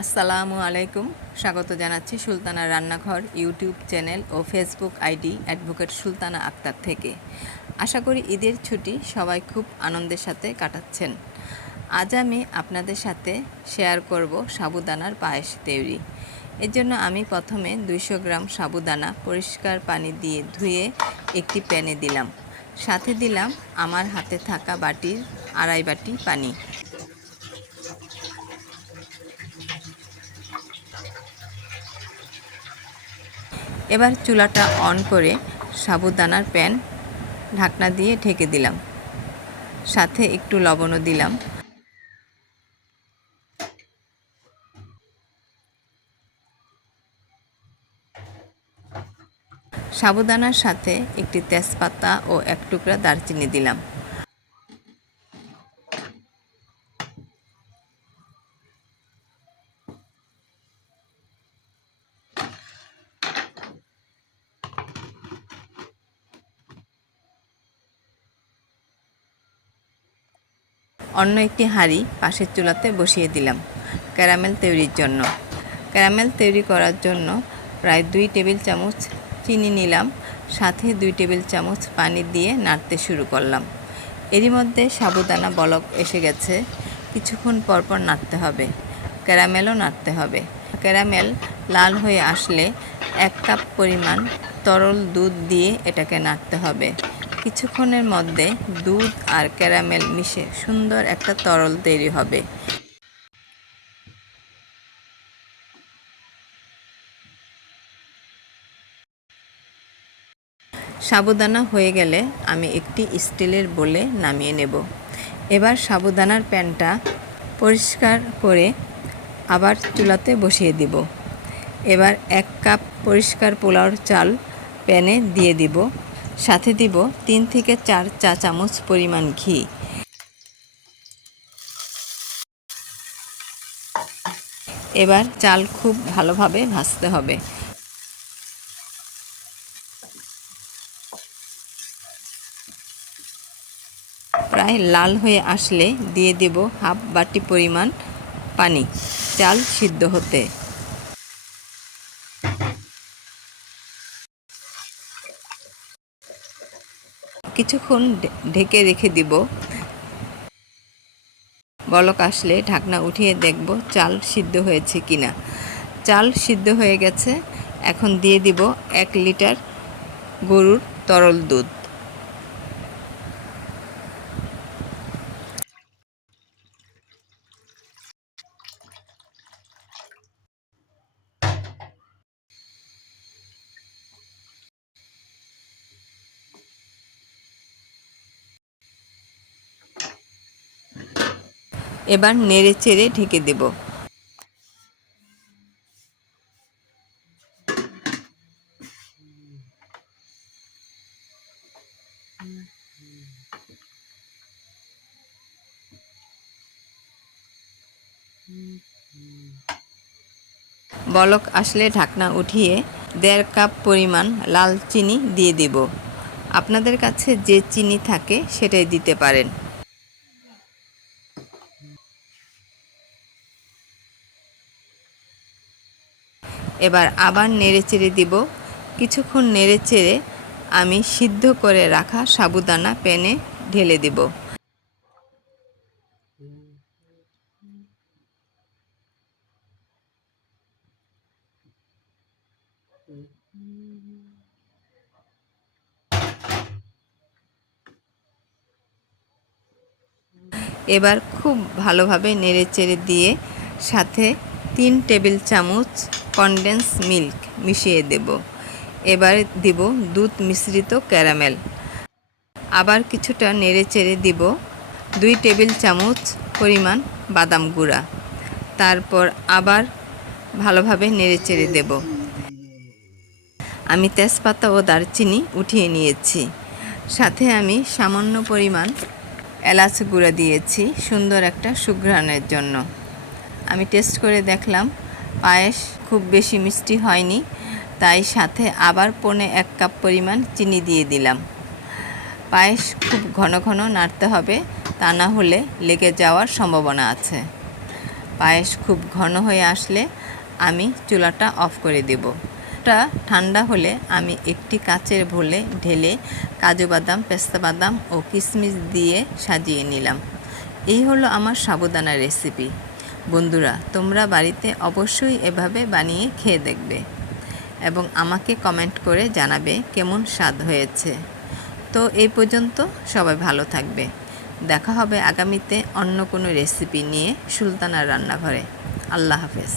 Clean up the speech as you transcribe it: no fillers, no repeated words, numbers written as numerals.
আসসালামু আলাইকুম। স্বাগত জানাচ্ছি সুলতানা রান্নাঘর ইউটিউব চ্যানেল ও Facebook ID advocate Sultana Akhtar থেকে। আশা করি ঈদের ছুটি সবাই খুব আনন্দের সাথে কাটাচ্ছেন। আজ আমি আপনাদের সাথে শেয়ার করব সাবুদানার পায়েস তৈরি। এর জন্য আমি প্রথমে 200 গ্রাম সাবুদানা পরিষ্কার পানি দিয়ে ধুয়ে একটি প্যানে দিলাম। সাথে দিলাম আমার হাতে থাকা বাটির আড়াই বাটি পানি। এবার চুলাটা অন করে সাবুদানার প্যান ঢাকনা দিয়ে ঢেকে দিলাম। সাথে একটু লবণও দিলাম। সাবুদানার সাথে একটি তেজপাতা ও এক টুকরা দারচিনি দিলাম। অন্য একটি হাঁড়ি পাশের চুলাতে বসিয়ে দিলাম ক্যারামেল তৈরির জন্য। ক্যারামেল তৈরি করার জন্য প্রায় 2 টেবিল চামচ চিনি নিলাম। সাথে 2 টেবিল চামচ পানি দিয়ে নাড়তে শুরু করলাম। এরই মধ্যে সাবুদানা বলক এসে গেছে। কিছুক্ষণ পরপর নাড়তে হবে, ক্যারামেলও নাড়তে হবে। ক্যারামেল লাল হয়ে আসলে 1 কাপ পরিমাণ তরল দুধ দিয়ে এটাকে নাড়তে হবে। কিছুক্ষণের মধ্যে দুধ আর ক্যারামেল মিশে সুন্দর একটা তরল তৈরি হবে। সাবুদানা হয়ে গেলে আমি একটি স্টিলের বোলে নামিয়ে নেব। এবার সাবুদানার প্যানটা পরিষ্কার করে আবার চুলাতে বসিয়ে দিব। এবার 1 কাপ পরিষ্কার পোলাওর চাল প্যানে দিয়ে দিব। সাথে দিব 3 থেকে 4 চা চামচ পরিমাণ ঘি। এবার চাল খুব ভালোভাবে ভাজতে হবে। প্রায় লাল হয়ে আসলে দিয়ে দেব হাফ বাটি পরিমাণ পানি চাল সিদ্ধ হতে। কিছুক্ষণ ঢেকে রেখে দিব। বলক আসলে ঢাকনা উঠিয়ে দেখব চাল সিদ্ধ হয়েছে কিনা। চাল সিদ্ধ হয়ে গেছে। এখন দিয়ে দিব 1 লিটার গরুর তরল দুধ। এবার নেড়ে চেড়ে ঢেকে দেব। বলক আসলে ঢাকনা উঠিয়ে 1.5 কাপ পরিমাণ লাল চিনি দিয়ে দেব। আপনাদের কাছে যে চিনি থাকে সেটাই দিতে পারেন। এবার আবার নেড়ে চেড়ে দিব। কিছুক্ষণ নেড়ে চেড়ে আমি সিদ্ধ করে রাখা সাবুদানা প্যানে ঢেলে দেব। এবার খুব ভালোভাবে নেড়ে চেড়ে দিয়ে সাথে 3 টেবিল চামচ কনডেন্স মিল্ক মিশিয়ে দেব। এবার দিব দুধ মিশ্রিত ক্যারামেল। আবার কিছুটা নেড়ে চেড়ে দিব 2 টেবিল চামচ পরিমাণ বাদাম গুঁড়া। তারপর আবার ভালোভাবে নেড়ে চেড়ে দেব। আমি তেজপাতা ও দারচিনি উঠিয়ে নিয়েছি। সাথে আমি সামান্য পরিমাণ এলাচ গুঁড়া দিয়েছি সুন্দর একটা সুঘ্রাণের জন্য। আমি টেস্ট করে দেখলাম পায়েস খুব বেশি মিষ্টি হয়নি, তাই সাথে আবার 1 কাপ পরিমাণ চিনি দিয়ে দিলাম। পায়েস খুব ঘন ঘন নাড়তে হবে, তা না হলে লেগে যাওয়ার সম্ভাবনা আছে। পায়েস খুব ঘন হয়ে আসলে আমি চুলাটা অফ করে দেব। এটা ঠান্ডা হলে আমি একটি কাচের ভোলে ঢেলে কাজু বাদাম, পেস্তা বাদাম ও কিশমিশ দিয়ে সাজিয়ে নিলাম। এই হলো আমার সাবুদানা রেসিপি। বন্ধুরা, তোমরা বাড়িতে অবশ্যই এভাবে বানিয়ে খেয়ে দেখবে এবং আমাকে কমেন্ট করে জানাবে কেমন স্বাদ হয়েছে। তো এই পর্যন্ত সবাই ভালো থাকবে। দেখা হবে আগামীতে অন্য কোনো রেসিপি নিয়ে সুলতানার রান্নাঘরে। আল্লাহ হাফেজ।